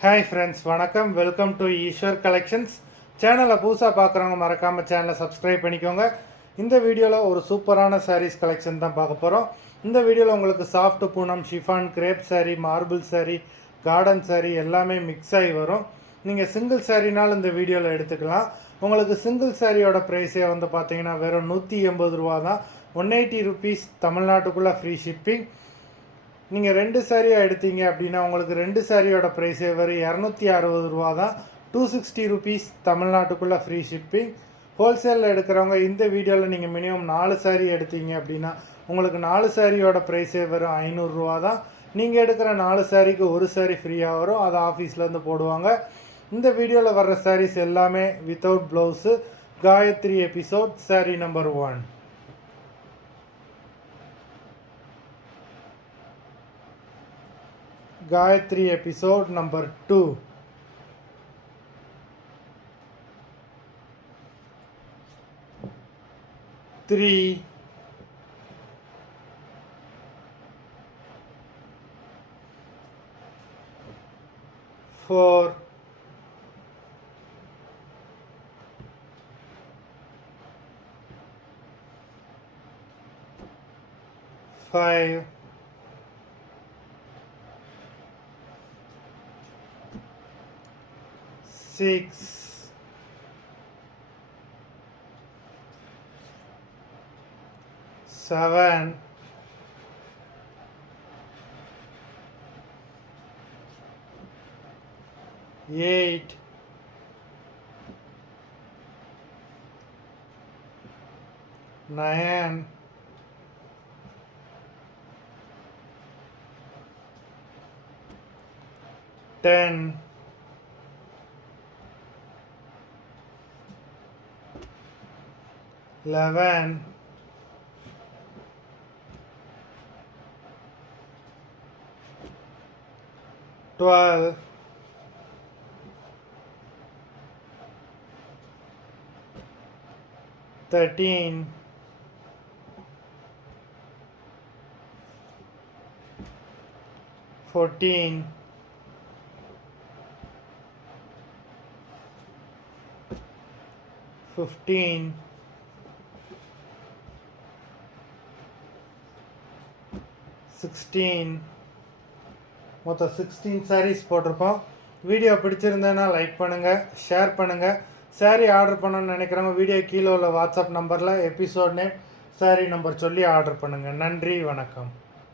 Hi friends, வணக்கம். Welcome to Eswar collections. சேனலை புதுசாக பார்க்குறவங்க மறக்காமல் சேனலை சப்ஸ்கிரைப் பண்ணிக்கோங்க. இந்த வீடியோவில் ஒரு சூப்பரான சாரீஸ் கலெக்ஷன் தான் பார்க்க போகிறோம். இந்த வீடியோவில் உங்களுக்கு soft Poonam, chiffon, crepe sari, marble sari, cotton sari எல்லாமே மிக்ஸ் ஆகி வரும். நீங்கள் சிங்கிள் சாரீனாலும் இந்த வீடியோவில் எடுத்துக்கலாம். உங்களுக்கு சிங்கிள் சாரியோட ப்ரைஸே வந்து பார்த்தீங்கன்னா வெறும் 180 ரூபா தான். 180 ருபீஸ், தமிழ்நாட்டுக்குள்ளே ஃப்ரீ ஷிப்பிங். நீங்கள் 2 சாரியாக எடுத்தீங்க அப்படின்னா உங்களுக்கு 2 சாரியோட ப்ரைஸே வெறும் 260 ரூபா தான். 260 ருபீஸ், தமிழ்நாட்டுக்குள்ளே ஃப்ரீ ஷிப்பிங். ஹோல்சேலில் எடுக்கிறவங்க இந்த வீடியோவில் நீங்கள் மினிமம் 4 சாரி எடுத்தீங்க அப்படின்னா உங்களுக்கு 4 சாரியோட ப்ரைஸே வெறும் 500 ரூபா தான். நீங்கள் எடுக்கிற 4 சாரிக்கு ஒரு சாரி ஃப்ரீயாக வரும். அதை ஆஃபீஸ்லேருந்து போடுவாங்க. இந்த வீடியோவில் வர்ற சாரீஸ் எல்லாமே without blouse. Gayatri episode sari number 1. Gayatri episode number 2. 3. 4. 5. 6. 7. 8. 9. 10. 11. 12. 13. 14. 15. 16. மொத்தம் 16 சாரீஸ் போட்டிருக்கோம். வீடியோ பிடிச்சிருந்தேன்னா லைக் பண்ணுங்கள், ஷேர் பண்ணுங்கள். சாரீ ஆர்டர் பண்ணணும்னு நினைக்கிறவங்க வீடியோ கீழே உள்ள வாட்ஸ்அப் நம்பரில் எபிசோட் நேம், சாரீ நம்பர் சொல்லி ஆர்டர் பண்ணுங்கள். நன்றி, வணக்கம்.